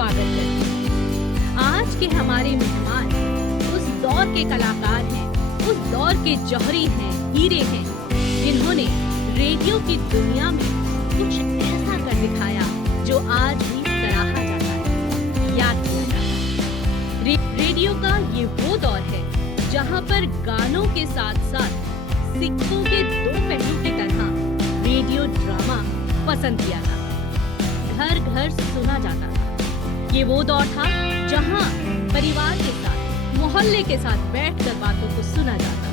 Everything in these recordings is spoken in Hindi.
स्वागत करती हूँ। आज के हमारे मेहमान उस दौर के कलाकार हैं, उस दौर के जौहरी हैं, हीरे हैं, जिन्होंने रेडियो की दुनिया में कुछ ऐसा कर दिखाया जो आज भी सराहा जाता है, याद किया जाता है। रेडियो का ये वो दौर है जहाँ पर गानों के साथ साथ सिक्कों के दो पहलू की तरह रेडियो ड्रामा पसंद किया जाता, घर घर सुना जाता था। ये वो दौर था जहाँ परिवार के साथ, मोहल्ले के साथ बैठकर बातों को सुना जाता,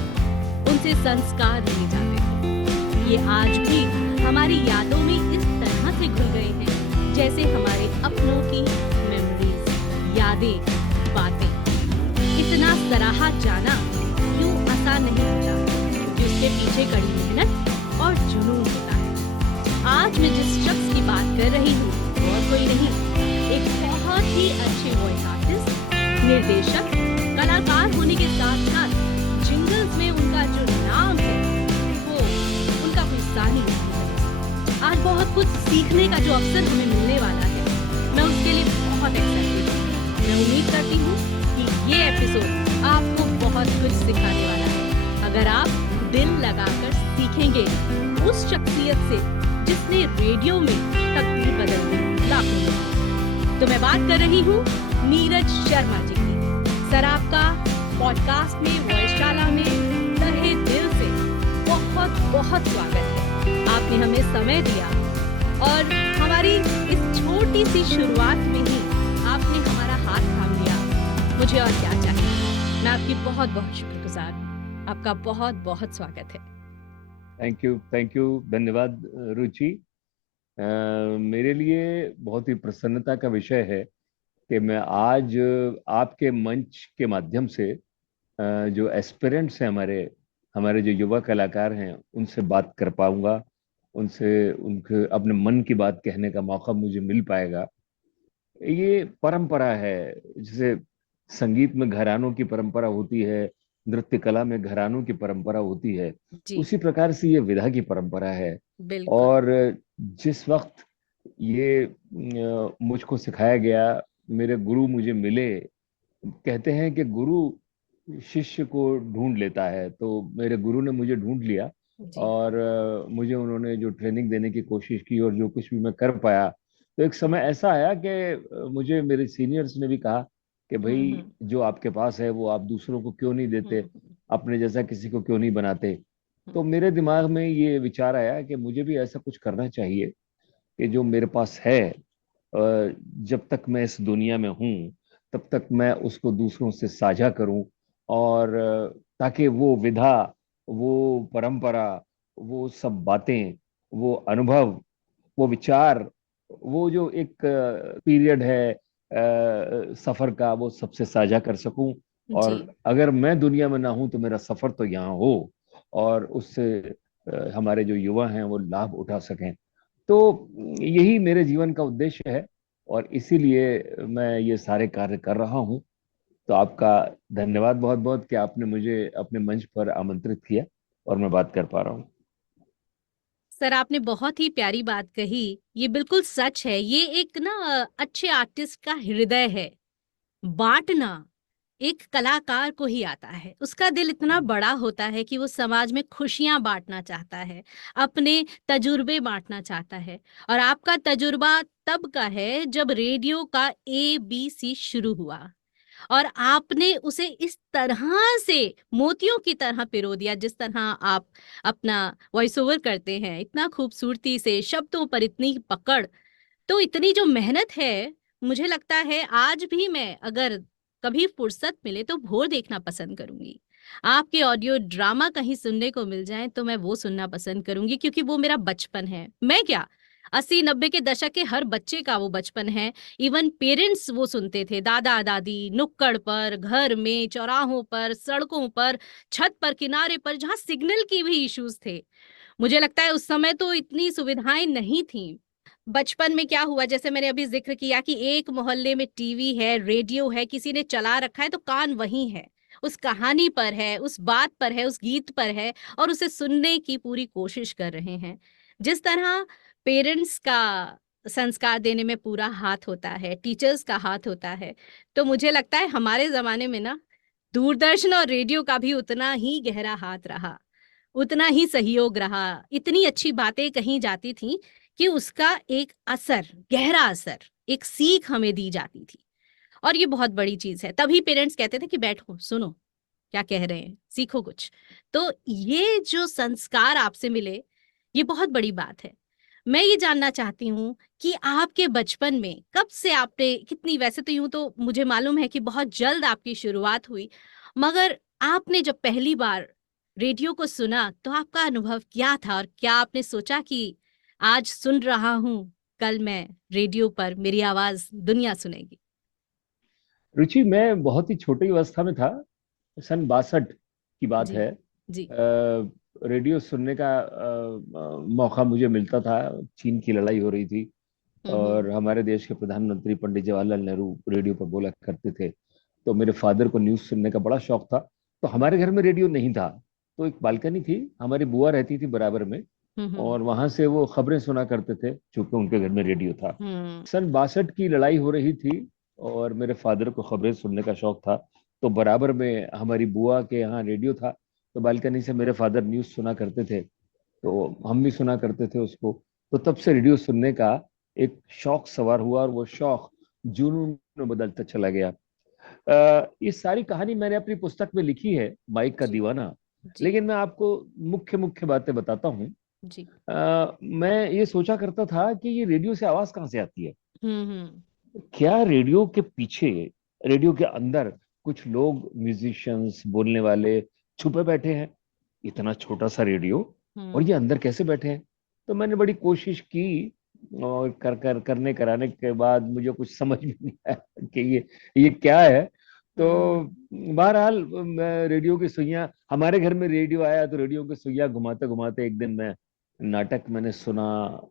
उनसे संस्कार लिए जाते थे। ये आज भी हमारी यादों में इस तरह से घुल गए हैं जैसे हमारे अपनों की मेमोरीज, यादें, बातें। इतना सराहा जाना यूं आसान नहीं होता, क्योंकि उसके पीछे कड़ी मेहनत और जुनून होता है। आज मैं जिस शख्स की बात कर रही हूँ वो और कोई नहीं, एक बहुत ही अच्छे वॉइस आर्टिस्ट, निर्देशक, कलाकार होने के साथ साथ जिंगल्स में उनका जो नाम है वो उनका कोई सानी नहीं है। आज बहुत कुछ सीखने का जो अवसर हमें मिलने वाला है, मैं उसके लिए बहुत एक्साइटेड हूँ। मैं उम्मीद करती हूँ कि ये एपिसोड आपको बहुत कुछ सिखाने वाला है, अगर आप दिल लगाकर सीखेंगे उस शख्सियत से जिसने रेडियो में तकदीर बदल दी लाखों लोगों। तो मैं बात कर रही हूँ नीरज शर्मा जी की। सर, आपका पॉडकास्ट में, वॉइसशाला में तहे दिल से बहुत बहुत स्वागत है। आपने हमें समय दिया और हमारी इस छोटी सी शुरुआत में ही आपने हमारा हाथ थाम लिया। मुझे और क्या चाहिए। मैं आपकी बहुत बहुत शुक्रगुजार हूँ। आपका बहुत बहुत स्वागत है। थैंक यू, धन्यवाद रुचि। मेरे लिए बहुत ही प्रसन्नता का विषय है कि मैं आज आपके मंच के माध्यम से जो एस्पिरेंट्स हैं, हमारे हमारे जो युवा कलाकार हैं, उनसे बात कर पाऊंगा, उनसे उनके अपने मन की बात कहने का मौका मुझे मिल पाएगा। ये परंपरा है, जैसे संगीत में घरानों की परंपरा होती है, नृत्य कला में घरानों की परंपरा होती है, जी, उसी प्रकार से ये विधा की परंपरा है। बिल्कुल। और जिस वक्त ये मुझको सिखाया गया, मेरे गुरु मुझे मिले, कहते हैं कि गुरु शिष्य को ढूंढ लेता है, तो मेरे गुरु ने मुझे ढूंढ लिया जी। और मुझे उन्होंने जो ट्रेनिंग देने की कोशिश की और जो कुछ भी मैं कर पाया, तो एक समय ऐसा आया कि मुझे मेरे सीनियर्स ने भी कहा कि हुँ, भाई, हुँ। जो आपके पास है वो आप दूसरों को क्यों नहीं हुँ, देते, हुँ, अपने जैसा किसी को क्यों नहीं बनाते। हुँ। तो मेरे दिमाग में ये विचार आया कि मुझे भी ऐसा कुछ करना चाहिए कि जो मेरे पास है, जब तक मैं इस दुनिया में हूँ तब तक मैं उसको दूसरों से साझा करूं, और ताकि वो विधा, वो परंपरा, वो सब बातें, वो अनुभव, वो विचार, वो जो एक पीरियड है सफर का, वो सबसे साझा कर सकूं। जी। और अगर मैं दुनिया में ना हूं तो मेरा सफर तो यहाँ हो, और उससे हमारे जो युवा हैं वो लाभ उठा सकें। तो यही मेरे जीवन का उद्देश्य है, और इसीलिए मैं ये सारे कार्य कर रहा हूँ। तो आपका धन्यवाद बहुत बहुत कि आपने मुझे अपने मंच पर आमंत्रित किया और मैं बात कर पा रहा हूँ। सर, आपने बहुत ही प्यारी बात कही। ये बिल्कुल सच है। ये एक ना अच्छे आर्टिस्ट का हृदय है। बाँटना एक कलाकार को ही आता है। उसका दिल इतना बड़ा होता है कि वो समाज में खुशियाँ बाँटना चाहता है, अपने तजुर्बे बाँटना चाहता है। और आपका तजुर्बा तब का है जब रेडियो का एबीसी शुरू हुआ। और आपने उसे इस तरह से मोतियों की तरह पिरो दिया, जिस तरह आप अपना वॉइस ओवर करते हैं, इतना खूबसूरती से, शब्दों पर इतनी पकड़, तो इतनी जो मेहनत है, मुझे लगता है आज भी मैं अगर कभी फुर्सत मिले तो भोर देखना पसंद करूँगी। आपके ऑडियो ड्रामा कहीं सुनने को मिल जाएँ तो मैं वो सुनना पसंद करूँगी, क्योंकि वो मेरा बचपन है। मैं क्या, 80-90 के दशक के हर बच्चे का वो बचपन है। इवन पेरेंट्स वो सुनते थे, दादा-दादी नुक्कड़ पर, घर में, चौराहों पर, सड़कों पर, छत पर, किनारे पर, जहाँ सिग्नल की भी इश्यूज़ थे। मुझे लगता है उस समय तो इतनी सुविधाएँ नहीं थीं। बचपन में क्या हुआ, जैसे मैंने अभी ज़िक्र किया कि एक मोहल्ले में टीवी है, रेडियो है, किसी ने चला रखा है तो कान वहीं है। उस कहानी पर है, उस बात पर है, उस गीत पर है और उसे सुनने की पूरी कोशिश कर रहे हैं। जिस तरह पेरेंट्स का संस्कार देने में पूरा हाथ होता है, टीचर्स का हाथ होता है, तो मुझे लगता है हमारे ज़माने में ना दूरदर्शन और रेडियो का भी उतना ही गहरा हाथ रहा, उतना ही सहयोग रहा, इतनी अच्छी बातें कही जाती थीं कि उसका एक असर, गहरा असर, एक सीख हमें दी जाती थी और ये बहुत बड़ी चीज़ है। तभी पेरेंट्स कहते थे कि बैठो, सुनो, क्या कह रहे हैं, सीखो कुछ। तो ये जो संस्कार आपसे मिले, ये बहुत बड़ी बात है। मैं ये जानना चाहती हूँ कि आपके बचपन में कब से आपने कितनी वैसे तो यूँ तो मुझे मालूम है कि बहुत जल्द आपकी शुरुआत हुई, मगर आपने जब पहली बार रेडियो को सुना, तो आपका अनुभव क्या था? और क्या आपने सोचा कि आज सुन रहा हूँ, कल मैं रेडियो पर मेरी आवाज़ दुनिया सुनेगी? रुचि, मैं बहुत ही छोटी अवस्था में था। सन 62 की बात जी, है। जी। रेडियो सुनने का मौका मुझे मिलता था। चीन की लड़ाई हो रही थी हुँ, और हुँ। हमारे देश के प्रधानमंत्री पंडित जवाहरलाल नेहरू रेडियो पर बोला करते थे। तो मेरे फादर को न्यूज़ सुनने का बड़ा शौक था। तो हुँ, हमारे घर में रेडियो नहीं था। तो एक बालकनी थी, हमारी बुआ रहती थी बराबर में, हुँ, हुँ। और वहां से वो खबरें सुना करते थे, चूंकि उनके घर में रेडियो था। हुँ। सन 62 की लड़ाई हो रही थी और मेरे फादर को खबरें सुनने का शौक था। तो बराबर में हमारी बुआ के यहाँ रेडियो था, तो बालकनी से मेरे फादर न्यूज़ सुना करते थे, तो हम भी सुना करते थे उसको। तो तब से रेडियो सुनने का एक शौक सवार हुआ और वो शौक जुनून में बदलता चला गया। ये सारी कहानी मैंने अपनी पुस्तक में लिखी है, माइक का जी, दीवाना। जी, लेकिन मैं आपको मुख्य मुख्य बातें बताता हूँ। जी। मैं ये सोचा करता था कि ये रेडियो से आवाज कहाँ से आती है। हुँ, हुँ। क्या रेडियो के पीछे, रेडियो के अंदर कुछ लोग, म्यूजिशियंस, बोलने वाले छुपे बैठे हैं। इतना छोटा सा रेडियो, और ये हुँ, अंदर कैसे बैठे हैं। तो मैंने बड़ी कोशिश की, और करने कराने के बाद मुझे कुछ समझ में नहीं आया कि ये क्या है। तो हुँ, बहरहाल मैं रेडियो की सुइयां, हमारे घर में रेडियो आया तो रेडियो की सुइयां घुमाते घुमाते एक दिन मैं नाटक मैंने सुना,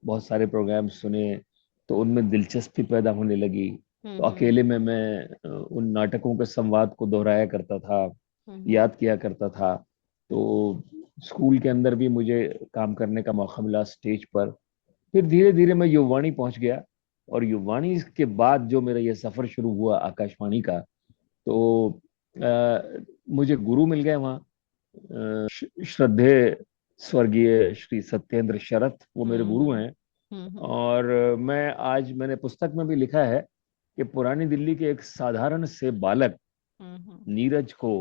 बहुत सारे प्रोग्राम सुने, तो उनमें दिलचस्पी पैदा होने लगी। हुँ, तो हुँ, अकेले में मैं उन नाटकों के संवाद को दोहराया करता था, हुँ, हुँ, याद किया करता था। तो स्कूल के अंदर भी मुझे काम करने का मौका मिला स्टेज पर। फिर धीरे धीरे मैं युववाणी पहुंच गया, और युववाणी के बाद जो मेरा ये सफर शुरू हुआ आकाशवाणी का, तो मुझे गुरु मिल गए वहाँ। श्रद्धेय स्वर्गीय श्री सत्येंद्र शरत, वो मेरे हुँ, गुरु हुँ, हैं। हुँ, हुँ, और मैंने पुस्तक में भी लिखा है कि पुरानी दिल्ली के एक साधारण से बालक हुँ, हुँ, नीरज को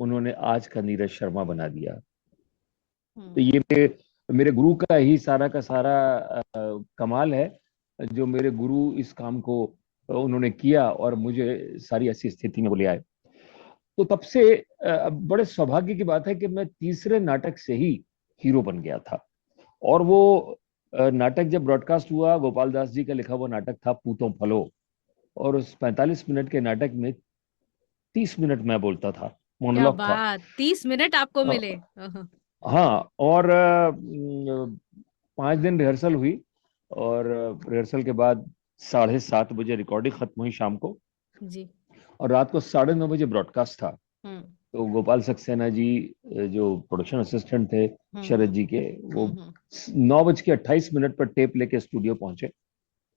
उन्होंने आज का नीरज शर्मा बना दिया। तो हुँ, ये मेरे गुरु का ही सारा का सारा कमाल है, जो मेरे गुरु इस काम को उन्होंने किया और मुझे सारी ऐसी स्थिति में वो ले आए। तो तब से बड़े सौभाग्य की बात है कि मैं तीसरे नाटक से ही हीरो बन गया था। और वो नाटक जब ब्रॉडकास्ट हुआ, गोपाल दास जी का लिखा हुआ नाटक था पूतों फलो, और उस 45 मिनट के नाटक में 30 मिनट मैं बोलता था, क्या मोनोलॉग था। बात! 30 मिनट आपको अ, मिले। ओह! हाँ, और 5 दिन रिहर्सल हुई, और रिहर्सल के बाद 7:30 बजे रिकॉर्डिंग खत्म हुई शाम को, जी। और रात को 9:30 बजे ब्रॉडकास्ट था। हुँ, तो गोपाल सक्सेना जी, जो प्रोडक्शन असिस्टेंट थे हुँ, शरद हुँ, जी के, वो हुँ, हुँ, 9:28 पर टेप लेके स्टूडियो पहुंचे,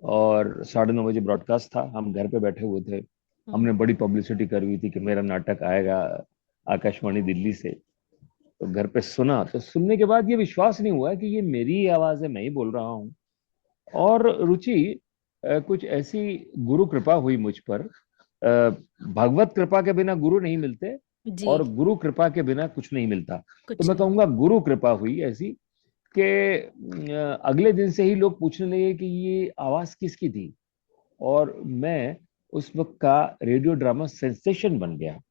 और 9:30 बजे ब्रॉडकास्ट था। हम घर पे बैठे हुए थे। हुँ, हमने बड़ी पब्लिसिटी कर हुई थी कि मेरा नाटक आएगा आकाशवाणी दिल्ली से। तो घर पे सुना, तो सुनने के बाद ये विश्वास नहीं हुआ कि ये मेरी आवाज है, मैं ही बोल रहा हूँ। और रुचि, कुछ ऐसी गुरु कृपा हुई मुझ पर। भगवत कृपा के बिना गुरु नहीं मिलते, जी, और गुरु कृपा के बिना कुछ नहीं मिलता। तो कुछ मैं नहीं। कहूंगा गुरु कृपा हुई ऐसी कि अगले दिन से ही लोग पूछने लगे कि ये आवाज किसकी थी। और मैं उस वक्त का रेडियो ड्रामा सेंसेशन बन गया, हुँ,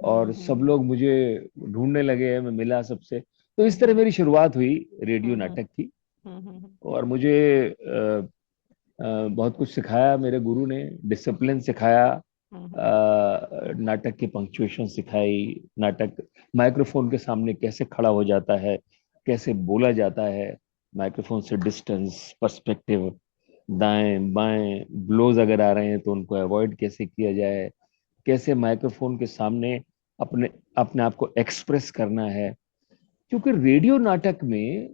और हुँ, सब हुँ, लोग मुझे ढूंढने लगे, मैं मिला सबसे। तो हुँ, इस तरह हुँ, मेरी शुरुआत हुई रेडियो हुँ, हुँ, नाटक की। हुँ, हुँ, हुँ, और मुझे बहुत कुछ सिखाया मेरे गुरु ने, डिसिप्लिन सिखाया, हुँ, हुँ, नाटक की पंक्चुएशन सिखाई, नाटक माइक्रोफोन के सामने कैसे खड़ा हो जाता है, कैसे बोला जाता है, माइक्रोफोन से डिस्टेंस, पर्सपेक्टिव, दाएं बाएं ब्लोज अगर आ रहे हैं तो उनको अवॉइड कैसे किया जाए, कैसे माइक्रोफोन के सामने अपने अपने आप को एक्सप्रेस करना है। क्योंकि रेडियो नाटक में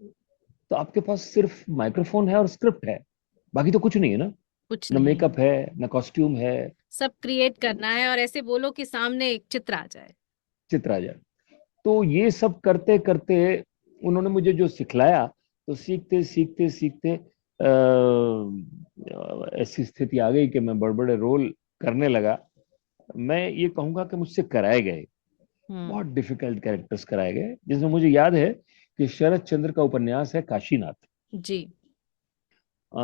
तो आपके पास सिर्फ माइक्रोफोन है और स्क्रिप्ट है, बाकी तो कुछ नहीं है ना, कुछ ना नहीं मेकअप है, है, ना कॉस्ट्यूम है, सब क्रिएट करना है और ऐसे बोलो कि सामने एक चित्र आ जाए। चित्र आ जाए। तो ये सब करते करते उन्होंने मुझे जो सिखलाया, तो सीखते सीखते सीखते ऐसी स्थिति आ गई कि मैं बड़े बड़े रोल करने लगा। मैं ये कहूंगा कि मुझसे कराए गए, हम्म। बहुत डिफिकल्ट कैरेक्टर्स कराए गए, जिसमें मुझे याद है कि शरद चंद्र का उपन्यास है काशीनाथ। जी। अ,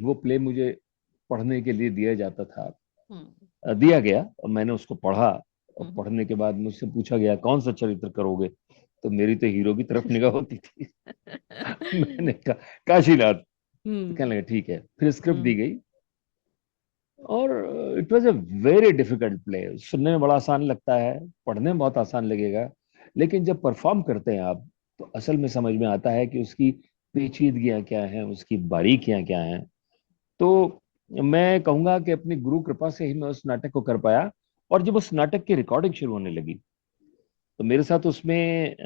वो प्ले मुझे पढ़ने के लिए दिया जाता था, हम्म। दिया गया, और मैंने उसको पढ़ा। और हम्म। पढ़ने के बाद मुझसे पूछा गया कौन सा चरित्र करोगे, तो मेरी तो हीरो की तरफ निगाह होती थी। मैंने कहा काशीनाथ। तो कहने हम्म। लगे ठीक है, फिर स्क्रिप्ट दी हम्म। गई। और it was a very difficult play. सुनने में बड़ा आसान लगता है, पढ़ने में बहुत आसान लगेगा, लेकिन जब परफॉर्म करते हैं आप, तो असल में समझ में आता है कि उसकी पेचीदगियां क्या हैं, उसकी बारीकियां क्या हैं। तो मैं कहूंगा कि अपनी गुरु कृपा से ही मैं उस नाटक को कर पाया। और जब उस नाटक की रिकॉर्डिंग शुरू होने लगी, तो मेरे साथ उसमें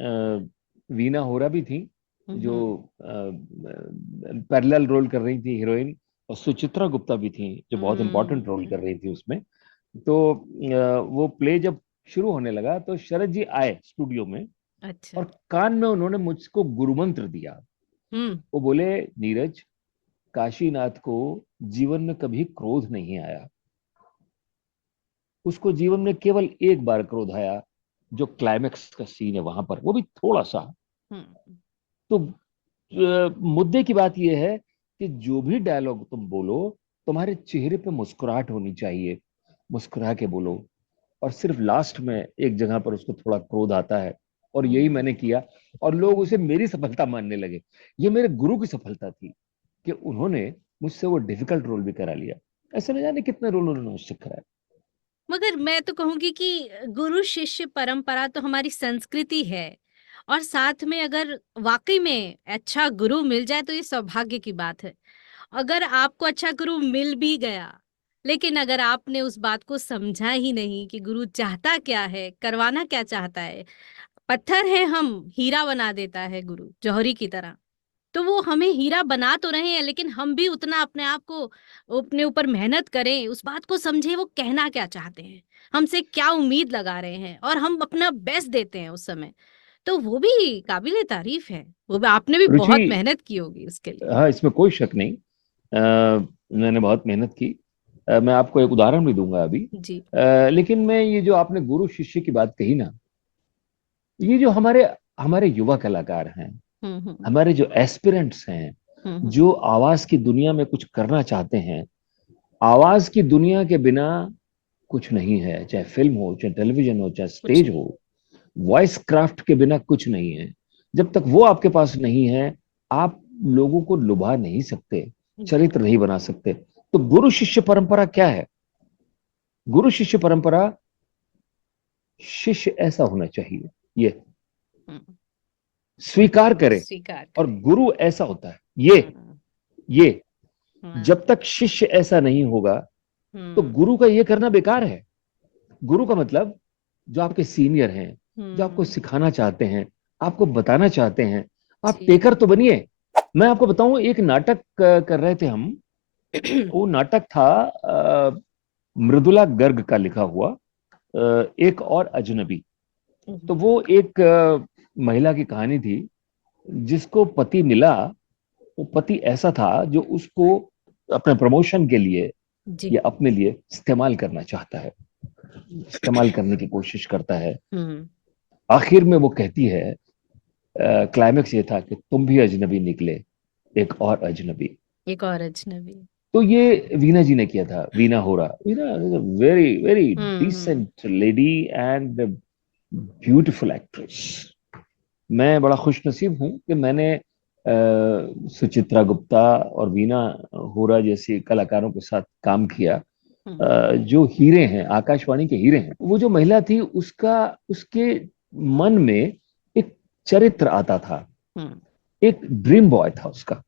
वीना होरा भी थी, जो हम्म। पैरेलल रोल कर रही थी हीरोइन, और सुचित्रा गुप्ता भी थी जो बहुत इंपॉर्टेंट रोल हम्म। कर रही थी उसमें। तो वो प्ले जब शुरू होने लगा, तो शरद जी आए स्टूडियो में, अच्छा। और कान में उन्होंने मुझको गुरु मंत्र दिया। हम्म। वो बोले, नीरज, काशीनाथ को जीवन में कभी क्रोध नहीं आया, उसको जीवन में केवल एक बार क्रोध आया, जो क्लाइमेक्स का सीन है वहां पर, वो भी थोड़ा सा। हम्म। तो मुद्दे की बात यह है कि जो भी डायलॉग तुम बोलो, तुम्हारे चेहरे पे मुस्कुराहट होनी चाहिए, मुस्कुरा के बोलो। और सिर्फ लास्ट में एक जगह पर उसको थोड़ा क्रोध आता है, और यही हम्म। मैंने किया। और लोग उसे मेरी सफलता मानने लगे। ये मेरे गुरु की सफलता थी कि उन्होंने मुझसे वो डिफिकल्ट रोल भी करा लिया। ऐसे न जाने कितने रोल उन्होंने मुझसे कराए। मगर मैं तो कहूंगी कि गुरु शिष्य परंपरा तो हमारी संस्कृति है, और साथ में अगर वाकई में अच्छा गुरु मिल जाए तो ये सौभाग्य की बात है। अगर आपको अच्छा गुरु मिल भी गया, लेकिन अगर आपने उस बात को समझा ही नहीं कि गुरु चाहता क्या है, करवाना क्या चाहता है, पत्थर है हम, हीरा बना देता है गुरु जौहरी की तरह। तो वो हमें हीरा बना तो रहे हैं, लेकिन हम भी उतना अपने आप को, अपने ऊपर मेहनत करें, उस बात को समझे वो कहना क्या चाहते हैं, हमसे क्या उम्मीद लगा रहे हैं, और हम अपना बेस्ट देते हैं उस समय। तो वो भी काबिले तारीफ है। वो भी आपने भी रुचि, बहुत मेहनत की होगी उसके लिए। हाँ, इसमें कोई शक नहीं। मैंने बहुत मेहनत की। मैं आपको एक उदाहरण भी दूंगा अभी। जी। लेकिन मैं, ये जो आपने गुरु शिष्य की बात कही ना, ये जो हमारे हमारे युवा कलाकार हैं, हम्म। हमारे जो एस्पिरेंट्स हैं, हम्म। जो आवाज की दुनिया में कुछ करना चाहते हैं, आवाज की दुनिया के बिना कुछ नहीं है। चाहे फिल्म हो, चाहे टेलीविजन हो, चाहे कुछ स्टेज नहीं। हो, वॉइस क्राफ्ट के बिना कुछ नहीं है। जब तक वो आपके पास नहीं है, आप लोगों को लुभा नहीं सकते, चरित्र नहीं बना सकते। तो गुरु शिष्य परंपरा क्या है? गुरु शिष्य परंपरा, शिष्य ऐसा होना चाहिए, ये हम्म। स्वीकार करे। स्वीकार और करें। गुरु ऐसा होता है, ये हाँ। जब तक शिष्य ऐसा नहीं होगा, तो हम्म। गुरु का ये करना बेकार है। गुरु का मतलब, जो आपके सीनियर हैं, जो आपको हम्म। सिखाना चाहते हैं, आपको बताना चाहते हैं, आप जी। टेकर तो बनिए। मैं आपको बताऊं, एक नाटक कर रहे थे हम। वो नाटक था मृदुला गर्ग का लिखा हुआ, एक और अजनबी। तो वो एक महिला की कहानी थी, जिसको पति मिला। वो पति ऐसा था जो उसको अपने प्रमोशन के लिए जी। या अपने लिए इस्तेमाल करना चाहता है, इस्तेमाल करने की कोशिश करता है। हम्म। आखिर में वो कहती है, क्लाइमेक्स ये था कि तुम भी अजनबी निकले, एक और अजनबी। एक और अजनबी। तो ये वीना जी ने किया था, Veena Hora. Veena very very hmm. Decent lady and beautiful actress. मैं बड़ा खुशनसीब हूँ कि मैंने सुचित्रा गुप्ता और वीना होरा जैसी कलाकारों के साथ काम किया, हम्म। जो हीरे हैं, आकाशवाणी के हीरे हैं। वो जो महिला थी, उसका, उसके मन में एक चरित्र आता था, हम्म। एक ड्रीम बॉय था उसका,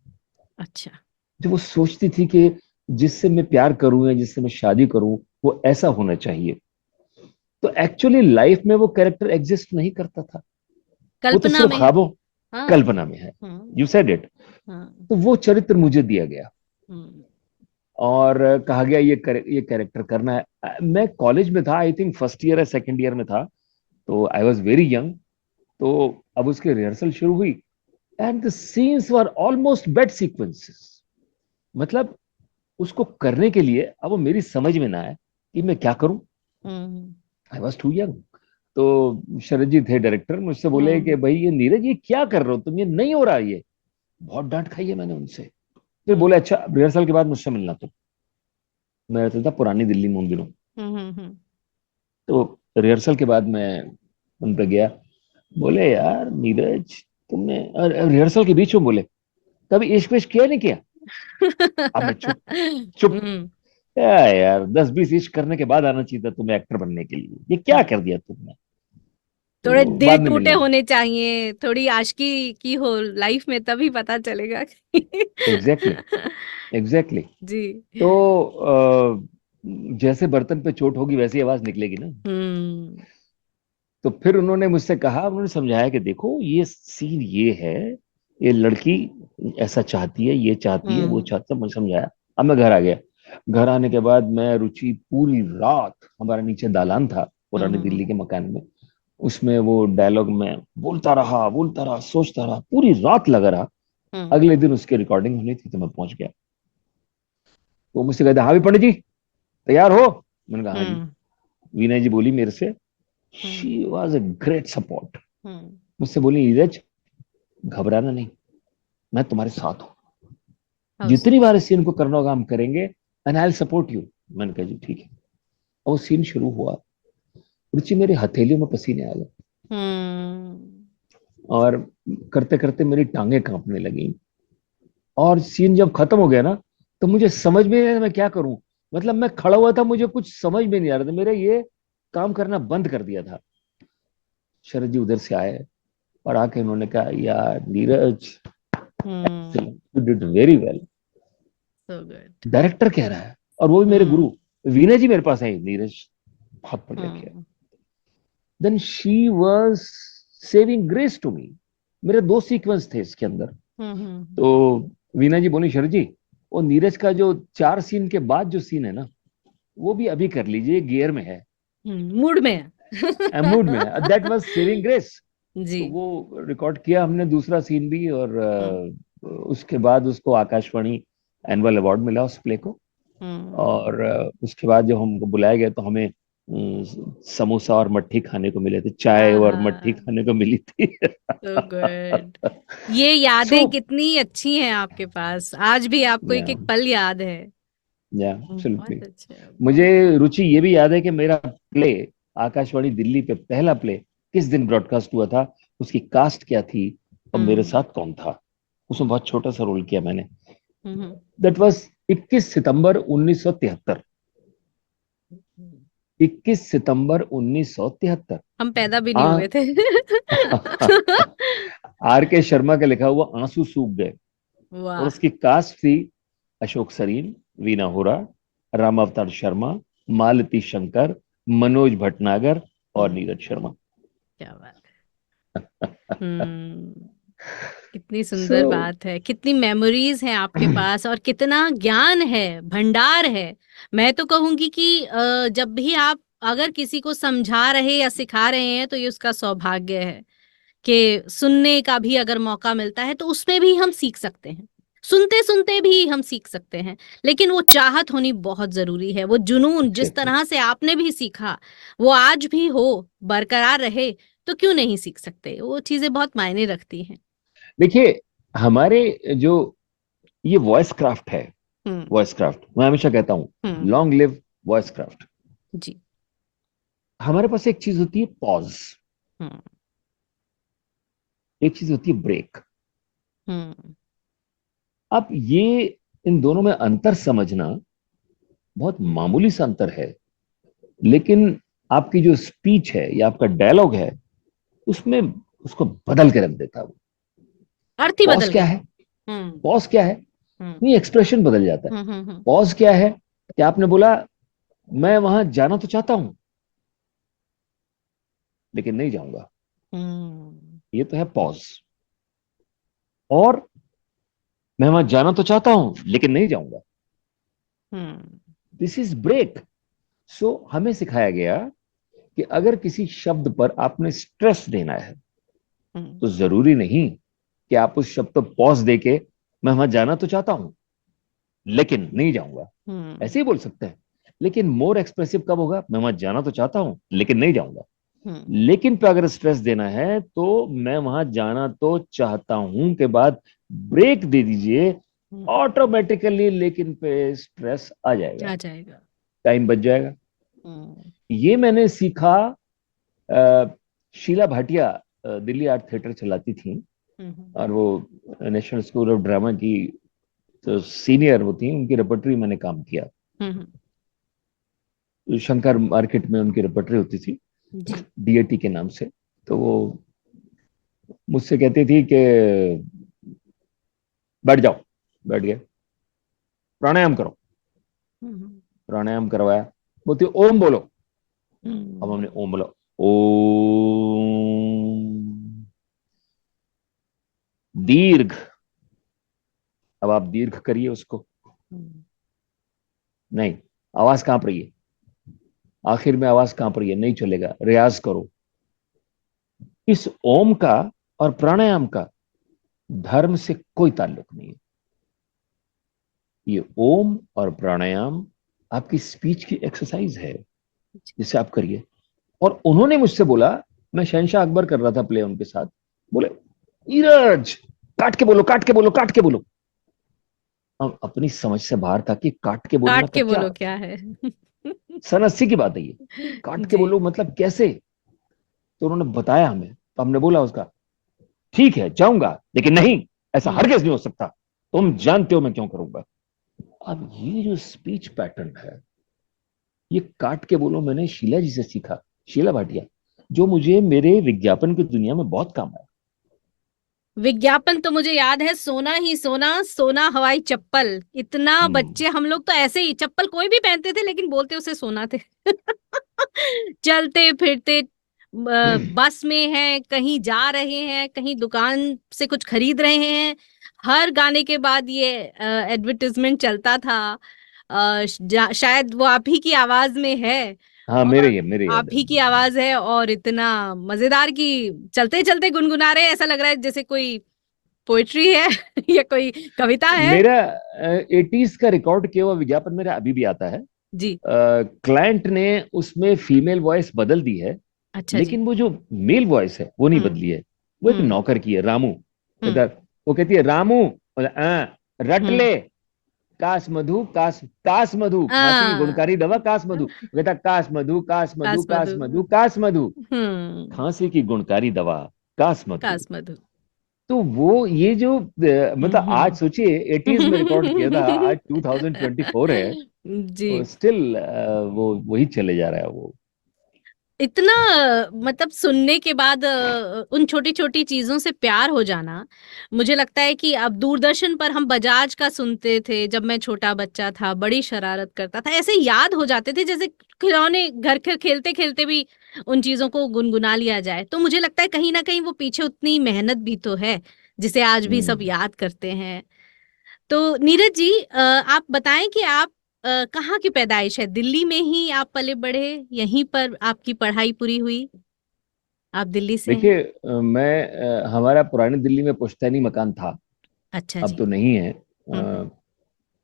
अच्छा। जो वो सोचती थी कि जिससे मैं प्यार करूं या जिससे मैं शादी करूं, वो ऐसा होना चाहिए। तो एक्चुअली लाइफ में वो कैरेक्टर एग्जिस्ट नहीं करता था, वो तो कल्पना सिर्फ में है। ख्वाबों, हाँ। कल्पना में है। हम्म। You said it. हाँ। तो वो चरित्र मुझे दिया गया। हम्म और कहा गया ये कैरेक्टर करना है। मैं कॉलेज में था, आई थिंक फर्स्ट ईयर या सेकंड ईयर में था, तो आई वाज वेरी यंग। तो अब उसकी रिहर्सल शुरू हुई, and the scenes were almost bed sequences. मतलब उसको करने के लिए अब वो मेरी समझ में ना आए कि मैं क्या करूं। हम्म आई वाज टू यंग। तो शरद जी थे डायरेक्टर, मुझसे बोले कि हम्म भाई ये नीरज ये क्या कर रहे हो तुम, ये नहीं हो रहा ये। बहुत डांट खाई है मैंने उनसे। फिर बोले हम्म अच्छा रिहर्सल के बाद मुझसे मिलना तुम। मैं रहता था पुरानी दिल्ली में उन दिनों। हम्म। तो रिहर्सल के बाद मैं उन पे गया। बोले यार नीरज तुमने रिहर्सल के बीच में बोले कभी इश्क विश्क किया नहीं किया। अब मैं चुप। चुप। हम्म यार 10-20 इश्क करने के बाद आना चाहिए था तुम्हें एक्टर बनने के लिए, ये क्या कर दिया तुमने। थोड़े तो दिल बाद में टूटे मिलना। होने चाहिए, थोड़ी आशिकी की हो लाइफ में, तभी पता चलेगा एग्जैक्टली एग्जैक्टली। जी। तो जैसे बर्तन पे चोट होगी वैसी आवाज निकलेगी ना। हम्म तो फिर उन्होंने मुझसे कहा, उन्होंने समझाया कि देखो ये सीन ये है, ये लड़की ऐसा चाहती है, ये चाहती है, वो हम्म चाहता है, मुझे समझाया। अब मैं घर आ गया। घर आने के बाद मैं रुचि पूरी रात, हमारा नीचे दालान था पुरानी हम्म दिल्ली के मकान में, उसमें वो डायलॉग में बोलता रहा, सोचता रहा, पूरी रात लगा रहा। हम्म अगले दिन उसकी रिकॉर्डिंग होनी थी तो मैं पहुंच गया। वो मुझसे कहते हाँ भी पंडित जी तैयार हो। मैंने कहा हाँ जी। हम्म वीना जी बोली मेरे से, hmm she was a great support. Hmm मुझसे बोली नीरज घबराना नहीं, मैं तुम्हारे साथ हूँ, हाउस। जितनी बार इस सीन को करना होगा हम करेंगे, and I will support you. मैंने कहा जी ठीक है। और वो सीन शुरू हुआ, रुचि मेरी हथेलियों में पसीने आ गए, हम्म और करते करते मेरी टांगे कांपने लगी। और सीन जब खत्म हो गया ना, तो मुझे समझ में नहीं आया मैं क्या करूं। मतलब मैं खड़ा हुआ था, मुझे कुछ समझ में नहीं आ रहा था, मेरे ये काम करना बंद कर दिया था। शरद जी उधर से आए और आके उन्होंने कहा यार Neeraj hmm you did very well. So good. Director कह रहा है, और वो भी मेरे हम्म गुरु वीना जी मेरे पास आई, नीरज बहुत बढ़िया किया। Hmm then she was saving grace to me. मेरे दो सीक्वेंस थे इसके अंदर। हम्म तो वीना जी बोली शरद जी वो नीरज का जो 4 सीन के बाद जो सीन है ना, वो भी अभी कर लीजिए, गियर में है, मूड में है। मूड में है। That was saving grace. जी। तो वो रिकॉर्ड किया हमने दूसरा सीन भी, और हम्म उसके बाद उसको आकाशवाणी एनुअल अवार्ड मिला उस प्ले को। हम्म और उसके बाद जब हमको बुलाया गया तो हमें समोसा और मट्ठी खाने को मिले थे, चाय और मट्ठी हाँ। खाने को मिली थी। So good. ये यादें सो कितनी अच्छी हैं आपके पास, आज भी आपको एक या एक पल याद है। या बहुत एब्सोल्युटली। अच्छा है, मुझे बहुत। रुचि ये भी याद है कि मेरा प्ले आकाशवाणी दिल्ली पे पहला प्ले किस दिन ब्रॉडकास्ट हुआ था, उसकी कास्ट क्या थी, और मेरे हम्म साथ कौन था। उसमें बहुत छोटा सा रोल किया मैंने। हम्म दैट वाज 21 सितंबर 1973। हम्म। 21 सितंबर 1973। हम पैदा भी नहीं हाँ। हुए थे। आर के शर्मा का लिखा हुआ आंसू सूख गए, और वाह। उसकी कास्ट थी अशोक सरीन, वीना होरा, राम अवतार शर्मा, मालती शंकर, मनोज भटनागर और हम्म। नीरज शर्मा। क्या बात है। हम्म। कितनी सो सुंदर बात है, कितनी मेमोरीज हैं आपके पास, और कितना ज्ञान है, भंडार है। मैं तो कहूंगी कि जब भी आप अगर किसी को समझा रहे या सिखा रहे हैं, तो ये उसका सौभाग्य है कि सुनने का भी अगर मौका मिलता है तो उसमें भी हम सीख सकते हैं। सुनते सुनते भी हम सीख सकते हैं, लेकिन वो चाहत होनी बहुत जरूरी है। वो जुनून जिस एग्जैक्टली। तरह से आपने भी सीखा, वो आज भी हो, बरकरार रहे, तो क्यों नहीं सीख सकते। वो चीजें बहुत मायने रखती हैं। देखिए हमारे जो ये वॉइस क्राफ्ट है, हम्म वॉइस क्राफ्ट मैं हमेशा कहता हूँ, hmm. Long live voice craft. जी। हमारे पास एक चीज होती है पॉज, हम्म एक चीज होती है ब्रेक। हम्म अब ये इन दोनों में अंतर समझना बहुत मामूली सा अंतर है, लेकिन आपकी जो स्पीच है या आपका डायलॉग है उसमें उसको बदल के रख देता है वो। अर्थ ही पॉज बदल क्या गया। है? हम्म पॉज क्या है? हम्म नहीं, एक्सप्रेशन बदल जाता है। हम्म। पॉज क्या है कि आपने बोला मैं वहां जाना तो चाहता हूं लेकिन नहीं जाऊंगा, हम्म ये तो है पॉज। और मैं वहां जाना तो चाहता हूं लेकिन नहीं जाऊंगा। Hmm. This is break. So हमें सिखाया गया कि अगर किसी शब्द पर आपने स्ट्रेस देना है हम्म। तो जरूरी नहीं कि आप उस शब्द पर पॉज देके मैं वहां जाना तो चाहता हूं लेकिन नहीं जाऊंगा, हम्म। ऐसे ही बोल सकते हैं। लेकिन मोर एक्सप्रेसिव कब होगा, मैं वहां जाना तो चाहता हूं लेकिन नहीं जाऊंगा। हम्म। लेकिन पे अगर स्ट्रेस देना है तो मैं वहां जाना तो चाहता हूं के बाद ब्रेक दे दीजिए, हम्म। ऑटोमेटिकली लेकिन पे स्ट्रेस आ जाएगा, आ जाएगा। टाइम बच जाएगा। हम्म। ये मैंने सीखा। अ, शीला भाटिया दिल्ली आर्ट थिएटर चलाती थी हम्म। और वो नेशनल स्कूल ऑफ ड्रामा की तो सीनियर होती हैं, उनकी रेपर्टरी मैंने काम किया। हम्म। शंकर मार्केट में उनकी रेपर्टरी होती थी, जी। डीएटी के नाम से। तो वो मुझसे कहती थी कि बैठ जाओ। बैठ गए, प्राणायाम करो। हम्म। प्राणायाम करवाया, बोलती ओम बोलो। अब हम्म। हमने ओम बोला, ओम दीर्घ। अब आप दीर्घ करिए उसको। हम्म। नहीं, आवाज कांप रही है, आखिर में आवाज कांप रही है, नहीं चलेगा, रियाज करो। इस ओम का और प्राणायाम का धर्म से कोई ताल्लुक नहीं है। ये ओम और प्राणायाम आपकी स्पीच की एक्सरसाइज है, जिसे आप करिए। और उन्होंने मुझसे बोला, मैं शहनशाह अकबर कर रहा था प्ले उनके साथ, बोले नीरज काट के बोलो, काट के बोलो, काट के बोलो। अब अपनी समझ से बाहर था कि काट के बोलना काट का के क्या बोलो अर्थ है। क्या है? 80 की बात है ये, काट के जी। बोलो मतलब कैसे। तो उन्होंने बताया हमें, तो हमने बोला उसका, ठीक है जाऊंगा लेकिन नहीं, ऐसा हम्म। हरगिज नहीं हो सकता, तुम जानते हो मैं क्यों करूंगा। अब ये जो स्पीच पैटर्न है, ये काट के बोलो मैंने शीला जी से सीखा, शीला भाटिया, जो मुझे मेरे विज्ञापन की दुनिया में बहुत काम आया। विज्ञापन तो मुझे याद है, सोना ही सोना, सोना हवाई चप्पल। इतना हम्म। बच्चे हम लोग तो ऐसे ही चप्पल कोई भी पहनते थे लेकिन बोलते उसे सोना थे। चलते फिरते बस में है, कहीं जा रहे हैं, कहीं दुकान से कुछ खरीद रहे हैं, हर गाने के बाद ये एडवर्टाइजमेंट चलता था। शायद वो आप ही की आवाज में है, हाँ और मेरे आप याद है। ही की आवाज है, और इतना मजेदार कि चलते चलते गुनगुना रहे हैं, ऐसा लग रहा है जैसे कोई पोएट्री है या कोई कविता है। मेरा 80s का रिकॉर्ड किया हुआ विज्ञापन मेरा अभी भी आता है। जी। क्लाइंट ने उसमें फीमेल वॉइस बदल दी है, अच्छा जी। लेकिन वो जो मेल वॉइस है वो नहीं हम्म। बदली है। वो एक हम्म। नौकर की है, रामू। हम्म। इधर वो कहती है रामू, बोला, रट हम्म। ले कास मधु, कास कास मधु, खांसी की आ गुणकारी दवा कास मधु। वो कहता कास मधु, कास मधु, कास कास मधु। मधु, कास मधु, हम्म। खांसी की गुणकारी दवा कास मधु। कास मधु। तो वो ये जो मतलब आज हम्म। सोचिए 80s में रिकॉर्ड किया था, आज 2024 है, जी। स्टिल वो वही चले जा रहा है वो। इतना मतलब सुनने के बाद उन छोटी छोटी चीजों से प्यार हो जाना। मुझे लगता है कि अब दूरदर्शन पर हम बजाज का सुनते थे जब मैं छोटा बच्चा था, बड़ी शरारत करता था, ऐसे याद हो जाते थे जैसे खिलौने घर के खेलते खेलते भी उन चीजों को गुनगुना लिया जाए। तो मुझे लगता है कहीं ना कहीं वो पीछे उतनी मेहनत भी तो है जिसे आज भी सब हम्म। याद करते हैं। तो नीरज जी, आप बताएं कि आप कहाँ की पैदाइश है? दिल्ली में ही आप पले बढ़े, यहीं पर आपकी पढ़ाई पूरी हुई? आप दिल्ली से हैं? देखिए हमारा पुरानी दिल्ली में पुश्तैनी मकान था, अच्छा अब जी। तो नहीं है। हम्म।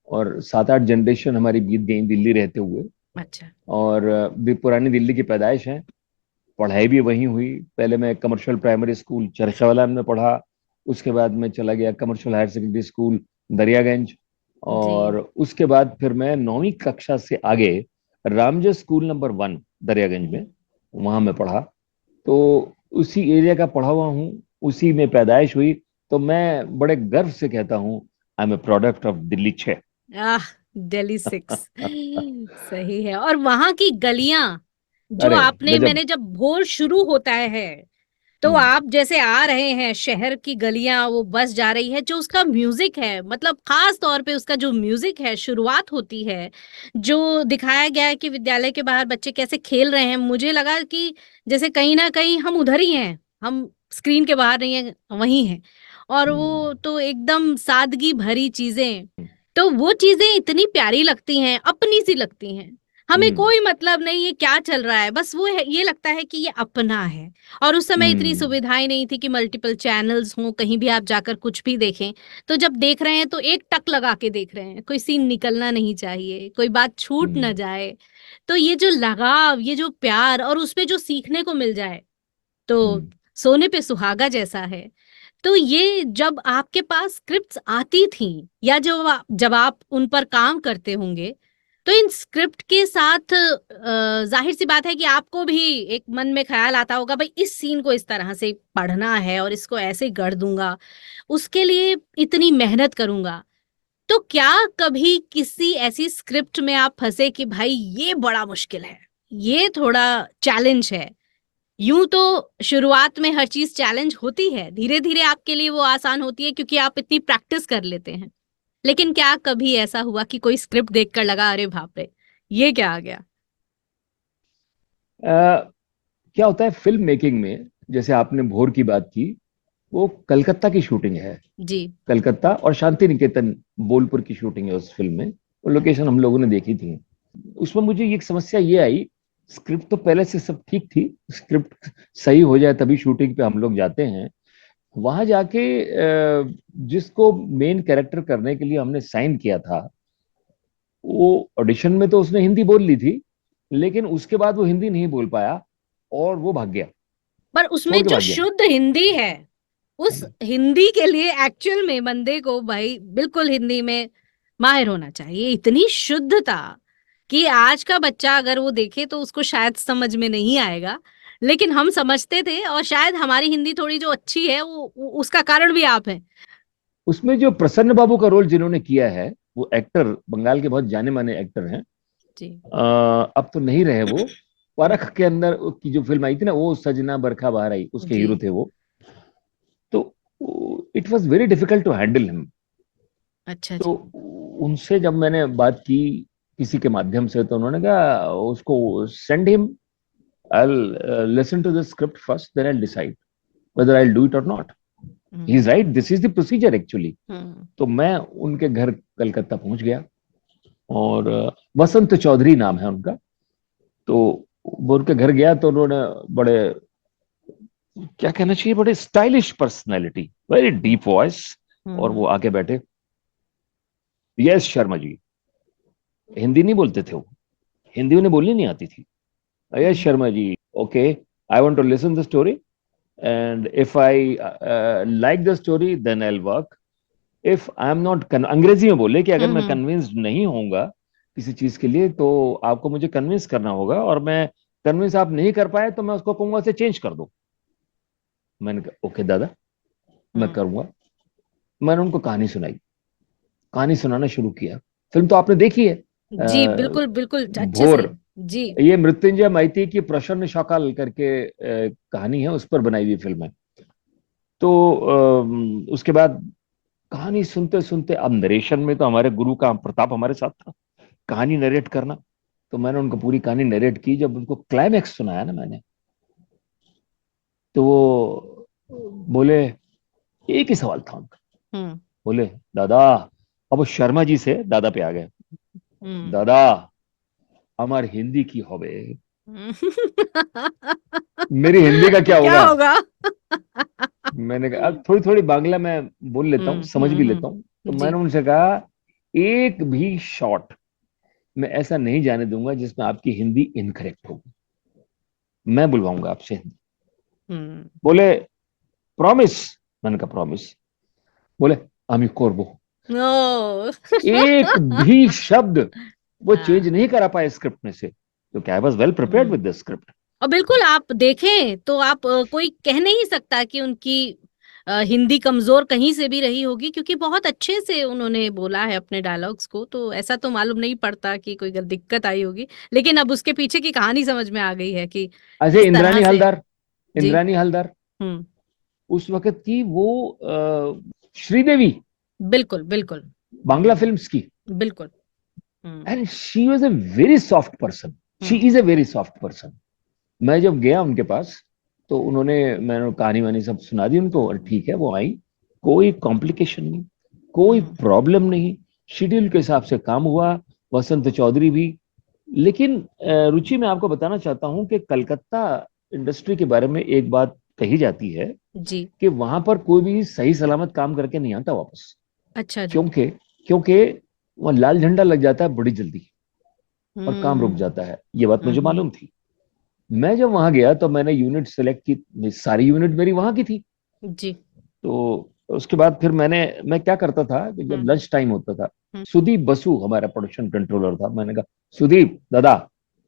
और 7-8 जनरेशन हमारी बीत गई दिल्ली रहते हुए। अच्छा। और भी पुरानी दिल्ली की पैदाइश है, पढ़ाई भी वहीं हुई। पहले मैं कमर्शियल प्राइमरी स्कूल चरखवाला में पढ़ा, उसके बाद मैं चला गया commercial higher secondary school Daryaganj, जी। और उसके बाद फिर मैं 9वीं कक्षा से आगे रामजो स्कूल नंबर 1 दरियागंज हम्म। में, वहां मैं पढ़ा। तो उसी एरिया का पढ़ा हुआ हूँ, उसी में पैदाइश हुई। तो मैं बड़े गर्व से कहता हूँ, I am a product of Delhi 6। Ah, Delhi 6। सही है। और वहां की गलियां जो अरे आपने, गजब। मैंने जब भोर शुरू होता है तो हम्म। आप जैसे आ रहे हैं, शहर की गलियां, वो बस जा रही है, जो उसका म्यूजिक है, मतलब खास तौर पे उसका जो म्यूजिक है, शुरुआत होती है, जो दिखाया गया है कि विद्यालय के बाहर बच्चे कैसे खेल रहे हैं, मुझे लगा कि जैसे कहीं ना कहीं हम उधर ही हैं, हम स्क्रीन के बाहर नहीं हैं, वहीं हैं। और वो तो एकदम सादगी भरी चीजें, तो वो चीजें इतनी प्यारी लगती हैं, अपनी सी लगती हैं। हमें कोई मतलब नहीं है क्या चल रहा है, बस वो है, ये लगता है कि ये अपना है। और उस समय इतनी सुविधाएं नहीं थी कि मल्टीपल चैनल्स हों, कहीं भी आप जाकर कुछ भी देखें। तो जब देख रहे हैं तो एक टक लगा के देख रहे हैं, कोई सीन निकलना नहीं चाहिए, कोई बात छूट ना जाए। तो ये जो लगाव, ये जो प्यार, और उसपे जो सीखने को मिल जाए, तो सोने पे सुहागा जैसा है। तो ये जब आपके पास स्क्रिप्ट्स आती थी, या जब आप उन पर काम करते होंगे, तो इन स्क्रिप्ट के साथ जाहिर सी बात है कि आपको भी एक मन में ख्याल आता होगा, भाई इस सीन को इस तरह से पढ़ना है और इसको ऐसे गढ़ दूंगा, उसके लिए इतनी मेहनत करूंगा। तो क्या कभी किसी ऐसी स्क्रिप्ट में आप फंसे कि भाई ये बड़ा मुश्किल है, ये थोड़ा चैलेंज है? यूं तो शुरुआत में हर चीज चैलेंज होती है, धीरे धीरे आपके लिए वो आसान होती है क्योंकि आप इतनी प्रैक्टिस कर लेते हैं। लेकिन क्या कभी ऐसा हुआ कि कोई स्क्रिप्ट देखकर लगा अरे बाप रे, ये क्या आ गया? क्या होता है फिल्म मेकिंग में, जैसे आपने भोर की बात की, वो कलकत्ता की शूटिंग है। जी। कलकत्ता और शांति निकेतन, बोलपुर की शूटिंग है उस फिल्म में। वो लोकेशन हम लोगों ने देखी थी। उसमें मुझे एक समस्या ये आई, स्क्रिप्ट तो पहले से सब ठीक थी, स्क्रिप्ट सही हो जाए तभी शूटिंग पे हम लोग जाते हैं। वहां जाके जिसको मेन कैरेक्टर करने के लिए हमने साइन किया था, वो ऑडिशन में तो उसने हिंदी बोल ली थी, लेकिन उसके बाद वो हिंदी नहीं बोल पाया और वो भाग गया, पर छोड़ उसमें के जो भाग गया। शुद्ध हिंदी है, उस हिंदी के लिए एक्चुअल में बंदे को भाई बिल्कुल हिंदी में माहिर होना चाहिए। इतनी शुद्धता कि आज का बच्चा अगर वो देखे तो उसको शायद समझ में नहीं आएगा, लेकिन हम समझते थे। और शायद हमारी हिंदी थोड़ी जो अच्छी है, वो उसका कारण भी आप हैं। उसमें जो प्रसन्न बाबू का रोल जिन्होंने किया है, वो एक्टर बंगाल के बहुत जाने माने एक्टर हैं। जी। अब तो नहीं रहे वो। परख के अंदर की जो फिल्म आई थी ना, वो सजना बरखा बहार आई, उसके जी। हीरो थे वो। तो it was very difficult to handle him. अच्छा तो जी। उनसे जब मैंने बात की किसी के माध्यम से, तो उन्होंने कहा उसको send him, I'll listen to the script first, then I'll decide whether I'll do it or not. He's right, this is the procedure actually. तो मैं उनके घर कलकत्ता पहुंच गया, और वसंत चौधरी नाम है उनका। तो वो उनके घर गया तो उन्होंने बड़े, क्या कहना चाहिए, बड़े stylish personality, very deep voice, और वो आके बैठे। यस शर्मा जी, हिंदी नहीं बोलते थे वो, हिंदी उन्हें बोलनी नहीं आती थी। Yes Sharma ji, okay, I want to listen the story, and if I like the story then I'll work. If I'm not अंग्रेजी में बोले कि अगर मैं कन्विंस्ड नहीं होऊंगा किसी चीज के लिए, तो आपको मुझे कन्विंस करना होगा, और मैं कन्विंस आप नहीं कर पाए तो मैं उसको कहूंगा से चेंज कर दो। मैंने कहा ओके दादा, मैं करूंगा। मैंने उनको कहानी सुनाई, कहानी सुनाना शुरू किया। फिल्म तो आपने देखी है, जी बिल्कुल बिल्कुल, अच्छे से। भोर। जी। ये मृत्युंजय माइती की प्रसन्न शौकाल करके कहानी है, उस पर बनाई हुई फिल्म है। तो उसके बाद कहानी सुनते सुनते, अब नरेशन में तो हमारे गुरु का प्रताप हमारे साथ था, कहानी नरेट करना। तो मैंने उनको पूरी कहानी नरेट की। जब उनको क्लाइमैक्स सुनाया ना मैंने, तो वो बोले, एक ही सवाल था उनका, बोले दादा, अब वो शर्मा जी से दादा पे आ गए, दादा हमार हिंदी की होवे, मेरी हिंदी का क्या क्या होगा। होगा? मैंने कहा अब थोड़ी थोड़ी बांग्ला मैं बोल लेता हूँ, समझ भी लेता हूँ। तो जी। मैंने उनसे कहा, एक भी शॉट मैं ऐसा नहीं जाने दूंगा जिसमें आपकी हिंदी इनकरेक्ट होगी, मैं बुलवाऊंगा आपसे हिंदी। बोले प्रॉमिस। मैंने कहा प्रॉमिस। बोले आमी कोरबो। ओ। एक भी शब्द वो चेंज हाँ। नहीं करा पाए स्क्रिप्ट में से, क्योंकि I was well prepared with the script. और बिल्कुल आप देखें तो आप कोई कह नहीं सकता कि उनकी हिंदी कमजोर कहीं से भी रही होगी, क्योंकि बहुत अच्छे से उन्होंने बोला है अपने डायलॉग्स को, तो ऐसा तो मालूम नहीं पड़ता कि कोई दिक्कत आई होगी। लेकिन अब उसके पीछे की कहानी समझ में आ गई है कि अच्छा, किस तरह से। जी। इंद्रानी हलदार हम्म। उस वक्त की वो श्रीदेवी, बिल्कुल बिल्कुल। बांग्ला फिल्म्स की। बिल्कुल। Hmm. And she was a very soft person, she is a very soft person. मैं जब गया उनके पास, तो मैंने कहानी वानी सब सुना दी उनको, और ठीक है वो आई, कोई कॉम्प्लिकेशन नहीं, कोई प्रॉब्लम नहीं, शेड्यूल के हिसाब से काम हुआ, वसंत चौधरी भी। लेकिन रुचि, मैं आपको बताना चाहता हूं कि कलकत्ता इंडस्ट्री के बारे में एक बात कही जाती है जी। कि वहां पर कोई भी सही सलामत काम करके नहीं आता वापस। अच्छा जी। क्योंकि क्योंकि वहाँ लाल झंडा लग जाता है बड़ी जल्दी और काम रुक हम्म। जाता है। ये बात मुझे हम्म। मालूम थी। मैं जब वहां गया तो मैंने यूनिट सेलेक्ट की, सारी यूनिट मेरी वहां की थी। जी। तो उसके बाद फिर मैं क्या करता था कि जब हम्म। लंच टाइम होता था, हम्म। सुदीप बसु हमारा प्रोडक्शन कंट्रोलर था, मैंने कहा, सुदीप दादा,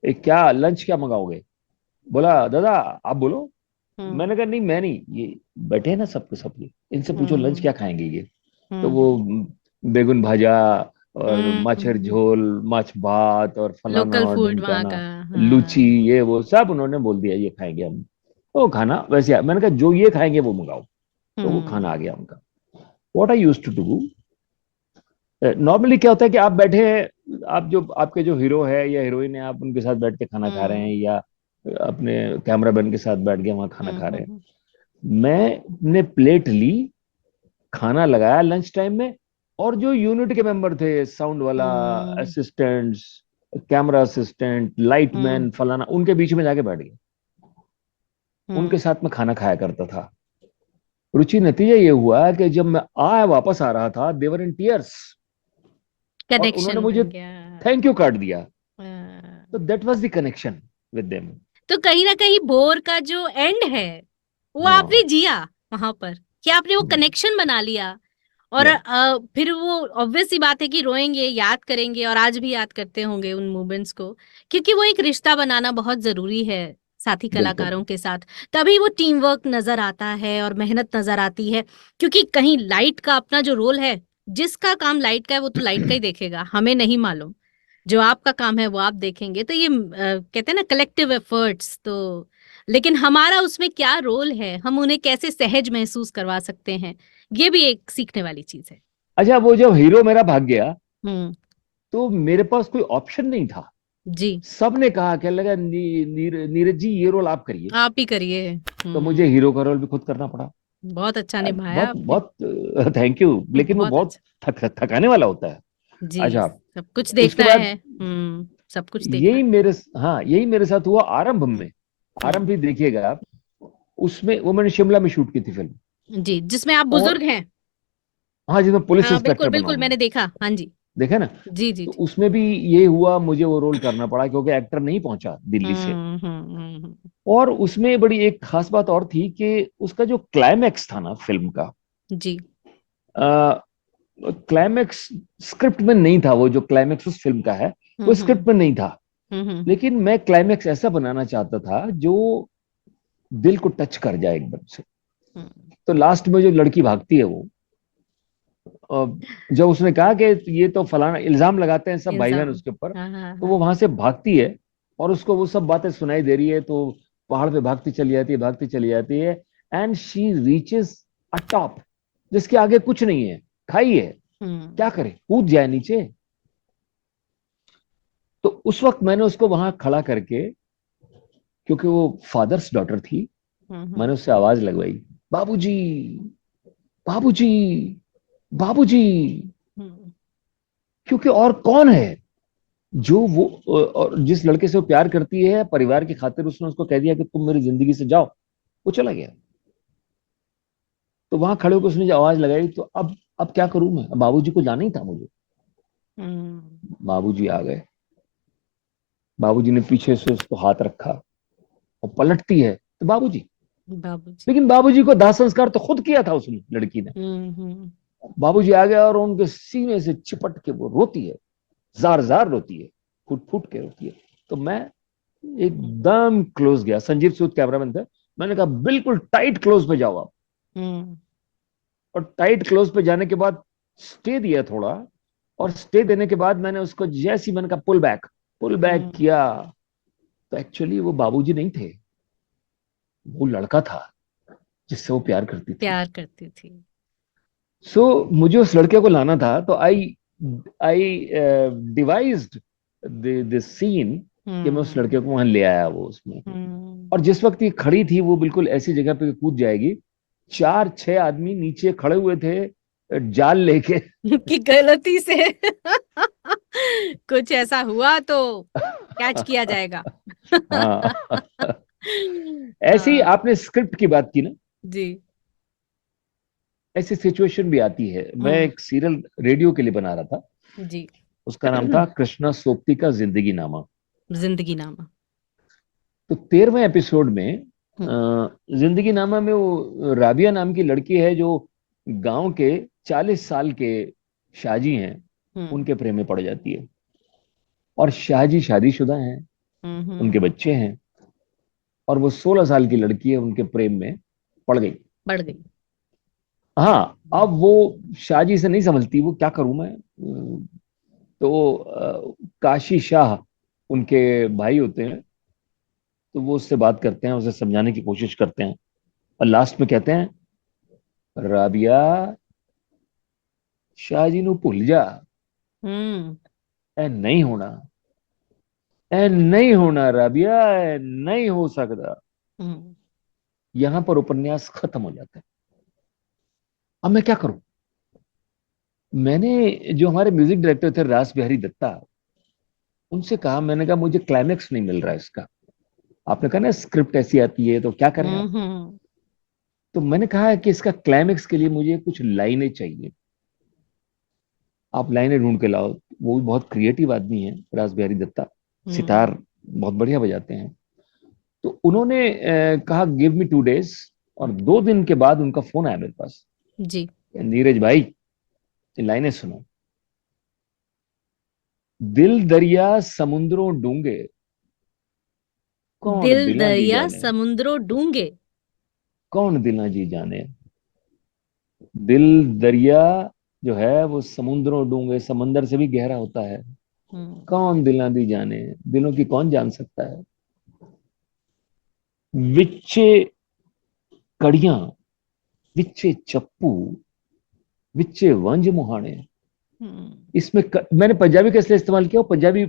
क्या लंच क्या मंगाओगे? बोला, दादा आप बोलो। हम्म। मैंने कहा, नहीं मैं नहीं, ये बैठे हैं ना सबके सब, ये इनसे पूछो लंच हम्म। क्या खाएंगे ये। तो वो हम्म। बेगुन भाजा और माछर हम्म। झोल, माछ भात और फलाना लोकल और फूड वहाँ ढिमकाना, का। लूची, हाँ। ये वो सब उन्होंने बोल दिया, ये खाएंगे हम। वो खाना वैसे मैंने कहा जो ये खाएंगे वो मंगाओ। तो वो खाना हम्म। आ गया उनका। What I used to do, normally क्या होता है कि आप बैठे हैं, आप जो आपके जो हीरो है या हीरोइन है, आप उनके साथ बैठ के खाना खा रहे हम्म। हैं, या अपने कैमरामैन के साथ बैठ के वहां खाना खा रहे हैं। हम्म। मैंने प्लेट ली, खाना लगाया लंच टाइम में, और जो यूनिट के मेंबर थे, साउंड वाला, हम्म। असिस्टेंट्स, कैमरा असिस्टेंट, लाइट हम्म। मैन, फलाना, उनके बीच में जाके बैठ गया, हम्म। उनके साथ में खाना खाया करता था। रुचि, नतीजा ये हुआ कि जब मैं वापस आ रहा था, देवर इन टीयर्स, और उन्होंने कनेक्शन मुझे बन गया। थैंक यू कार्ड दिया। तो हाँ। That was the connection with them. तो कहीं ना कहीं भोर का जो एंड है वो आपने हाँ। जिया वहां पर, कि आपने वो कनेक्शन बना लिया। और या फिर वो ऑब्वियस सी बात है कि रोएंगे, याद करेंगे, और आज भी याद करते होंगे उन मोमेंट्स को, क्योंकि वो एक रिश्ता बनाना बहुत जरूरी है साथी बिल्कुल। कलाकारों के साथ। तभी वो टीम वर्क नजर आता है और मेहनत नजर आती है। क्योंकि कहीं लाइट का अपना जो रोल है, जिसका काम लाइट का है वो तो लाइट का ही देखेगा, हमें नहीं मालूम। जो आपका काम है वो आप देखेंगे। तो ये कहते हैं ना कलेक्टिव एफर्ट्स। तो लेकिन हमारा उसमें क्या रोल है, हम उन्हें कैसे सहज महसूस करवा सकते हैं, ये भी एक सीखने वाली चीज है। अच्छा, वो जब हीरो मेरा भाग गया, हम्म। तो मेरे पास कोई ऑप्शन नहीं था। जी। सबने कहा, क्या लगा, नीरज जी ये रोल आप करिए। आप ही करिए। तो मुझे हम्म। हीरो का रोल भी खुद करना पड़ा। बहुत अच्छा निभाया बहुत आपने। बहुत थैंक यू, लेकिन वो बहुत बहुत अच्छा। थकाने वाला होता है। जी। अच्छा, सब कुछ उसके देखना बाद है। सब कुछ देखना यही मेरे हाँ, यही मेरे साथ हुआ आरंभ है। में। आरंभ भी देखिएगा आप, उसमें वो मैंने शिमला में शूट की थी फिल्म। जी, जिसमें आप और बुजुर्ग हैं। हाँ, जिसमें पुलिस हाँ बिल्कुल इंस्पेक्टर बना बिल्कुल, हूं मैं, मैंने देखा। हाँ जी। देखे ना। जी जी तो जी। उसमें भी ये हुआ, मुझे वो रोल करना पड़ा क्योंकि एक्टर नहीं पहुंचा दिल्ली से। हम्म। और उसमें बड़ी एक खास बात और थी कि उसका जो क्लाइमैक्स था ना फिल्म का, जी। क्लाइमैक्स स्क्रिप्ट में नहीं था। वो जो क्लाइमैक्स उस फिल्म का है, वो हम्म। स्क्रिप्ट में नहीं था। हम्म। लेकिन मैं क्लाइमैक्स ऐसा बनाना चाहता था जो दिल को टच कर जाए एकदम से। हम्म। तो लास्ट में जो लड़की भागती है वो, जब उसने कहा कि ये तो फलाना, इल्जाम लगाते हैं सब भाई बहन इंसान। उसके ऊपर, हाँ हाँ तो हाँ। वो वहां से भागती है, और उसको वो सब बातें सुनाई दे रही है, तो पहाड़ पे भागती चली जाती है, भागती चली जाती है, and she reaches a top, जिसके आगे कुछ नहीं है, खाई है, हम्म। क्या करे, कूद जाए नीचे। तो उस वक्त मैंने उसको वहां खड़ा करके, क्योंकि वो फादर्स डॉटर थी, हम्म। मैंने उससे आवाज लगवाई, बाबूजी, बाबूजी, बाबूजी। हम्म। क्योंकि और कौन है जो वो, और जिस लड़के से वो प्यार करती है, परिवार की खातिर उसने उसको कह दिया कि तुम मेरी जिंदगी से जाओ, वो चला गया। तो वहां खड़े होकर उसने जो आवाज लगाई, तो अब क्या करूं मैं, अब बाबूजी को जाना ही था मुझे। हम्म। बाबूजी आ गए, बाबूजी ने पीछे से उसको हाथ रखा, और पलटती है तो बाबूजी। बाबूजी। लेकिन बाबूजी को दाह संस्कार तो खुद किया था उस लड़की ने। हम्म। बाबूजी आ गया और उनके सीने से चिपट के वो रोती है, जार जार रोती है, फुट फुट के रोती है। तो मैं एकदम क्लोज गया, संजीव सूद कैमरामैन थे, मैंने कहा बिल्कुल टाइट क्लोज पे जाओ आप। हम्म। और टाइट क्लोज पे जाने के बाद स्टे दिया थोड़ा, और स्टे देने के बाद मैंने उसको जैसी, मैंने कहा पुल बैक हम्म। किया, तो एक्चुअली वो बाबूजी नहीं थे, वो लड़का था जिससे वो प्यार करती थी। प्यार करती थी। मुझे उस लड़के को लाना था, तो आई डिवाइज्ड दिस सीन कि मैं उस लड़के हम्म। को वहां ले आया वो उसमें। हम्म। और जिस वक्त ये खड़ी थी, वो बिल्कुल ऐसी जगह पे कूद जाएगी चार छह आदमी नीचे खड़े हुए थे जाल लेके। कि गलती से कुछ ऐसा हुआ तो कैच किया जाएगा। हाँ। ऐसे ही हाँ आपने स्क्रिप्ट की बात की ना, जी। ऐसी सिचुएशन भी आती है। मैं हम्म। एक सीरियल रेडियो के लिए बना रहा था, जी। उसका नाम था कृष्णा सोपती का जिंदगी नामा। जिंदगी नामा। तो 13वें एपिसोड में हम्म। जिंदगी नामा में वो राबिया नाम की लड़की है जो गांव के 40 साल के शाहजी हैं, हम्म। उनके प्रेम में पड़ जाती है। और शाहजी शादीशुदा हैं, उनके हम्म। बच्चे हैं, और वो 16 साल की लड़की है, उनके प्रेम में पड़ गई। बढ़ गई। हाँ, अब वो शाहजी से नहीं समझती वो क्या करूं मैं। तो काशी शाह उनके भाई होते हैं, तो वो उससे बात करते हैं, उसे समझाने की कोशिश करते हैं, और लास्ट में कहते हैं, राबिया, शाहजी नु भूल जा, हम्म। ए नहीं होना, ए नहीं होना राबिया, ए नहीं हो सकता। हम्म। यहां पर उपन्यास खत्म हो जाता है। अब मैं क्या करूं। मैंने जो हमारे म्यूजिक डायरेक्टर थे रास बिहारी दत्ता, उनसे कहा, मैंने कहा मुझे क्लाइमेक्स नहीं मिल रहा है इसका। आपने कहा ना स्क्रिप्ट ऐसी आती है तो क्या करें आप। हम्म। तो मैंने कहा कि इसका क्लाइमेक्स के लिए मुझे कुछ लाइनें चाहिए, आप लाइनें ढूंढ के लाओ। वो भी बहुत क्रिएटिव आदमी है रास बिहारी दत्ता, हम्म। सितार बहुत बढ़िया बजाते हैं। तो उन्होंने कहा गिव मी 2 days, और 2 दिन के बाद उनका फोन आया मेरे पास, जी। नीरज भाई ये लाइनें सुनो। दिल दरिया समुद्रों डूंगे, कौन दिल दिलां दी दरिया जाने, समुद्रों डूंगे। कौन दिलां जी जाने। दिल दरिया जो है वो समुद्रों डूंगे, समंदर से भी गहरा होता है, हम्म। कौन दिलां दी जाने, दिलों की कौन जान सकता है। विच्चे कड़ियां, विच्चे चप्पू, विच्चे वंज मुहाने। हम्म। इसमें मैंने पंजाबी का इसलिए इस्तेमाल किया, वो पंजाबी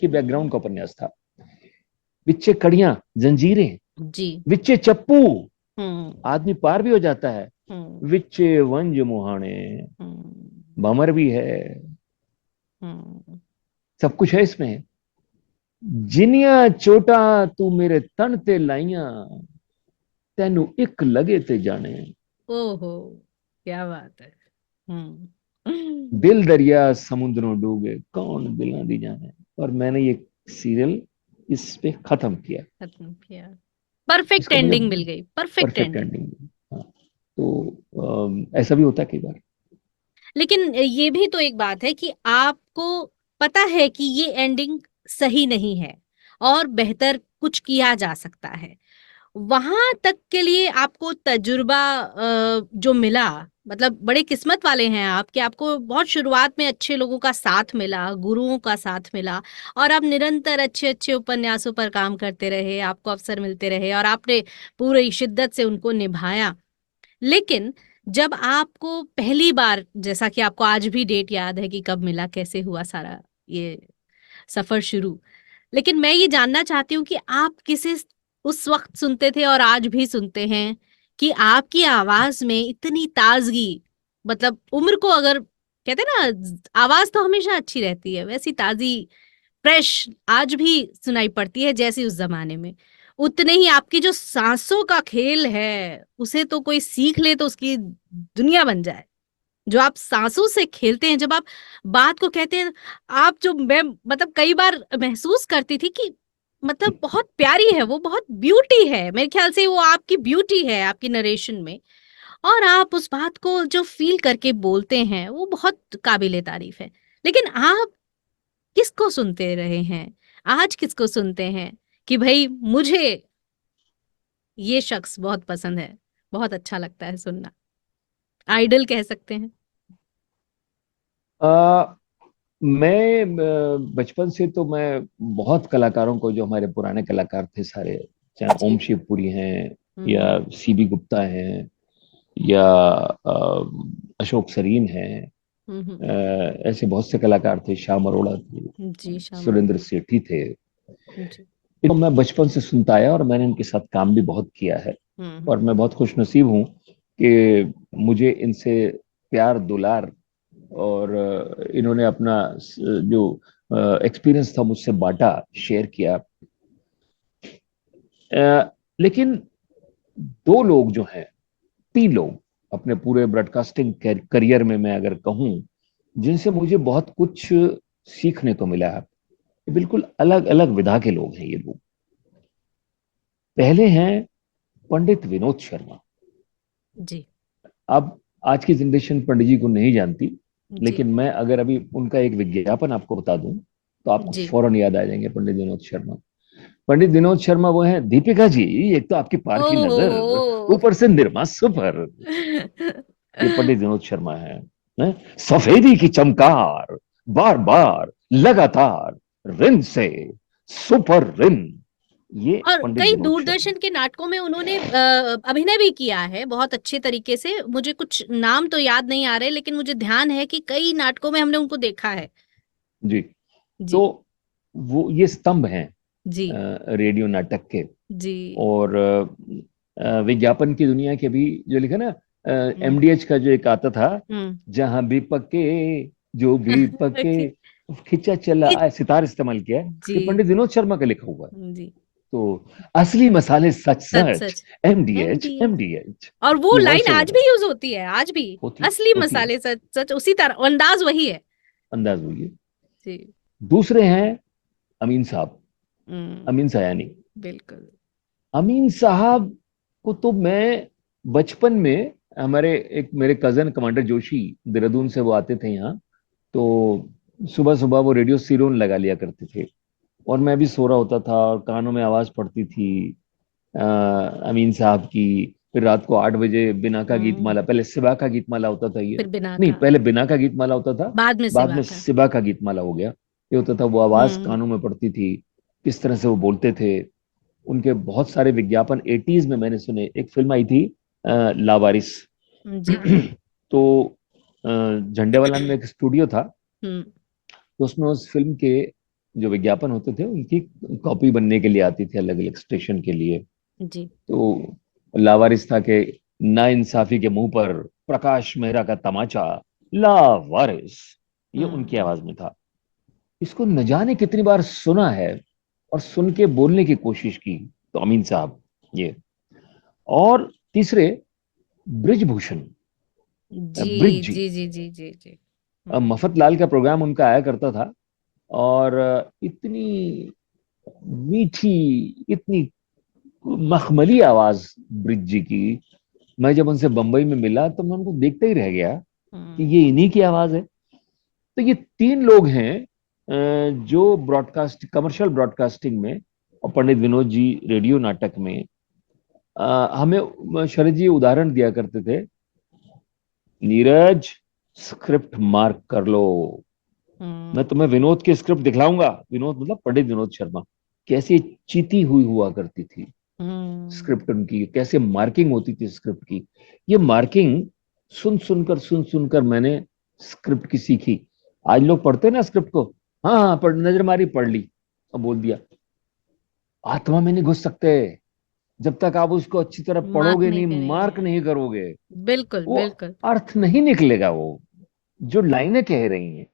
के बैकग्राउंड का उपन्यास था। विच्चे कड़ियां, जंजीरें, जी। विच्चे चप्पू, हम्म। आदमी पार भी हो जाता है, हम्म। विच्चे वंज मुहाने, हम्म। भमर भी है, हम्म। सब कुछ है इसमें। जिनिया चोटा तू मेरे तन ते लाइया, तेनू एक लगे ते जाने। ओहो, क्या बात है। हम्म। दिल दरिया समुद्रों डूबे, कौन दिलां दी जाने। और मैंने ये सीरियल इस पे खत्म किया। खत्म किया। परफेक्ट इसको मुझे एंडिंग मिल गई, परफेक्ट परफेक्ट एंडिंग। एंडिंग। हाँ, तो ऐसा भी होता है कई बार। लेकिन ये भी तो एक बात है कि आपको पता है कि ये एंडिंग सही नहीं है और बेहतर कुछ किया जा सकता है। वहां तक के लिए आपको तजुर्बा जो मिला, मतलब बड़े किस्मत वाले हैं आप कि आपको बहुत शुरुआत में अच्छे लोगों का साथ मिला, गुरुओं का साथ मिला, और आप निरंतर अच्छे अच्छे उपन्यासों पर काम करते रहे, आपको अवसर मिलते रहे और आपने पूरी शिद्दत से उनको निभाया। लेकिन जब आपको पहली बार, जैसा कि आपको आज भी डेट याद है कि कब मिला, कैसे हुआ सारा ये सफर शुरू, लेकिन मैं ये जानना चाहती हूँ कि आप किसे उस वक्त सुनते थे और आज भी सुनते हैं कि आपकी आवाज में इतनी ताजगी, मतलब उम्र को अगर कहते हैं ना, आवाज तो हमेशा अच्छी रहती है, वैसी ताजी फ्रेश आज भी सुनाई पड़ती है जैसी उस जमाने में। उतने ही आपकी जो सांसों का खेल है, उसे तो कोई सीख ले तो उसकी दुनिया बन जाए। जो आप सांसों से खेलते हैं, जब आप बात को कहते हैं, आप जो मैं मतलब कई बार महसूस करती थी कि मतलब बहुत प्यारी है वो, बहुत ब्यूटी है, मेरे ख्याल से वो आपकी ब्यूटी है आपकी नरेशन में। और आप उस बात को जो फील करके बोलते हैं वो बहुत काबिले तारीफ है। लेकिन आप किसको सुनते रहे हैं, आज किसको सुनते हैं कि भाई मुझे ये शख्स बहुत पसंद है, बहुत अच्छा लगता है सुनना, आइडल कह सकते हैं। आ, मैं बचपन से तो मैं बहुत कलाकारों को, जो हमारे पुराने कलाकार थे सारे, चाहे ओम जी। शिवपुरी हैं, या हम्म। सीबी गुप्ता हैं, या अशोक सरीन हैं, हम्म। ऐसे बहुत से कलाकार थे, श्याम अरोड़ा थे, जी श्याम। सुरेंद्र सेठी थे। जी। तो मैं बचपन से सुनता आया और मैंने इनके साथ काम भी बहुत किया है। और हम्म। मैं बहुत खुशनसीब हूँ कि मुझे इनसे प्यार दुलार और इन्होंने अपना जो एक्सपीरियंस था मुझसे बांटा, शेयर किया। लेकिन दो लोग जो हैं, तीन लोग अपने पूरे ब्रॉडकास्टिंग करियर में मैं अगर कहूं, जिनसे मुझे बहुत कुछ सीखने को मिला है, ये बिल्कुल अलग अलग विधा के लोग हैं ये लोग। पहले हैं पंडित विनोद शर्मा। जी। अब आज की जनरेशन पंडित जी को नहीं जानती, जी। लेकिन मैं अगर अभी उनका एक विज्ञापन आपको बता दूं तो आपको जी। फौरन याद आ जाएंगे पंडित विनोद शर्मा। पंडित विनोद शर्मा वो है, दीपिका जी एक तो आपकी पार की नजर, ओहो। ऊपर से निरमा सुपर। ये पंडित विनोद शर्मा है? सफेदी की चमकार, बार बार लगातार, रिन से सुपर रिन, ये और पंडित कई विनोद शर्मा। दूरदर्शन के नाटकों में उन्होंने अभिनय भी किया है बहुत अच्छे तरीके से। मुझे कुछ नाम तो याद नहीं आ रहे, लेकिन मुझे ध्यान है कि कई नाटकों में हमने उनको देखा है। जी। तो जी। वो ये स्तंभ हैं जी। रेडियो नाटक के। जी। और विज्ञापन की दुनिया के भी, जो लिखा ना, हम्म। एमडीएच का जो एक आता था, हम्म। जहां भी पके, जो भी पके, कि- खिंचा चला कि- सितार इस्तेमाल किया है, जी। ये पंडित विनोद शर्मा का लिखा हुआ है। जी। तो असली मसाले सच सच सच, सच। एमडीएच एमडीएच। एमडीएच, और वो लाइन यूनिवर्सल आज भी यूज होती है, आज भी। होती असली होती है। मसाले सच सच, उसी तरह अंदाज वही है। अंदाज हुई। जी। दूसरे हैं अमीन साहब, हम्म। अमीन सयानी। बिल्कुल। अमीन साहब को तो मैं बचपन में, हमारे एक मेरे कजन कमांडर जोशी, देहरादून से वो आते थे यहाँ, तो सुबह सुबह वो रेडियो सिरोन लगा लिया करते थे, और मैं भी सो रहा होता था और कानों में आवाज पड़ती थी अमीन साहब की। फिर रात को 8 बजे बिना का गीत हम्म। माला, पहले सिबा का गीत माला होता था ये, फिर बिना नहीं का। पहले बिना का गीत माला होता था, बाद में बाद में सेवा का। सिबा का गीत माला हो गया। ये होता था, वो आवाज हम्म। कानों में पड़ती थी, किस तरह से वो बोलते थे। उनके बहुत सारे विज्ञापन 80s में मैंने सुने। एक फिल्म आई थी लावारिस। जी। तो झंडेवालान में एक स्टूडियो था, हम्म। तो उसमें उस फिल्म के जो विज्ञापन होते थे उनकी कॉपी बनने के लिए आती थी अलग अलग स्टेशन के लिए। जी। तो लावारिस था कि नाइंसाफी के मुंह पर प्रकाश मेहरा का तमाचा, लावारिस, ये उनकी हम्म। आवाज में था। इसको न जाने कितनी बार सुना है और सुन के बोलने की कोशिश की, तो अमीन साहब ये। और तीसरे ब्रिजभूषण, जी। ब्रिज जी। जी। जी। जी। जी। जी। मफत लाल का प्रोग्राम उनका आया करता था, और इतनी मीठी, इतनी मखमली आवाज ब्रिज जी की। मैं जब उनसे बंबई में मिला तो मैं उनको देखते ही रह गया कि हम्म। ये इन्हीं की आवाज है। तो ये तीन लोग हैं जो ब्रॉडकास्ट, कमर्शियल ब्रॉडकास्टिंग में, और पंडित विनोद जी रेडियो नाटक में हमें शरद जी उदाहरण दिया करते थे। नीरज, स्क्रिप्ट मार्क कर लो, मैं तुम्हें हम्म। विनोद की स्क्रिप्ट दिखलाऊंगा। विनोद मतलब पंडित विनोद शर्मा। कैसी चीती हुई हुआ करती थी हम्म। स्क्रिप्ट उनकी, कैसे मार्किंग होती थी स्क्रिप्ट की। ये मार्किंग सुन सुनकर मैंने स्क्रिप्ट की सीखी। आज लोग पढ़ते हैं ना स्क्रिप्ट को, हाँ हाँ पढ़, नजर मारी पढ़ ली और बोल दिया। आत्मा में नहीं घुस सकते जब तक आप उसको अच्छी तरह मार्क पढ़ोगे नहीं नहीं, करेंगे। मार्क नहीं करोगे। बिल्कुल वो बिल्कुल। अर्थ नहीं निकलेगा, वो जो लाइनें कह रही हैं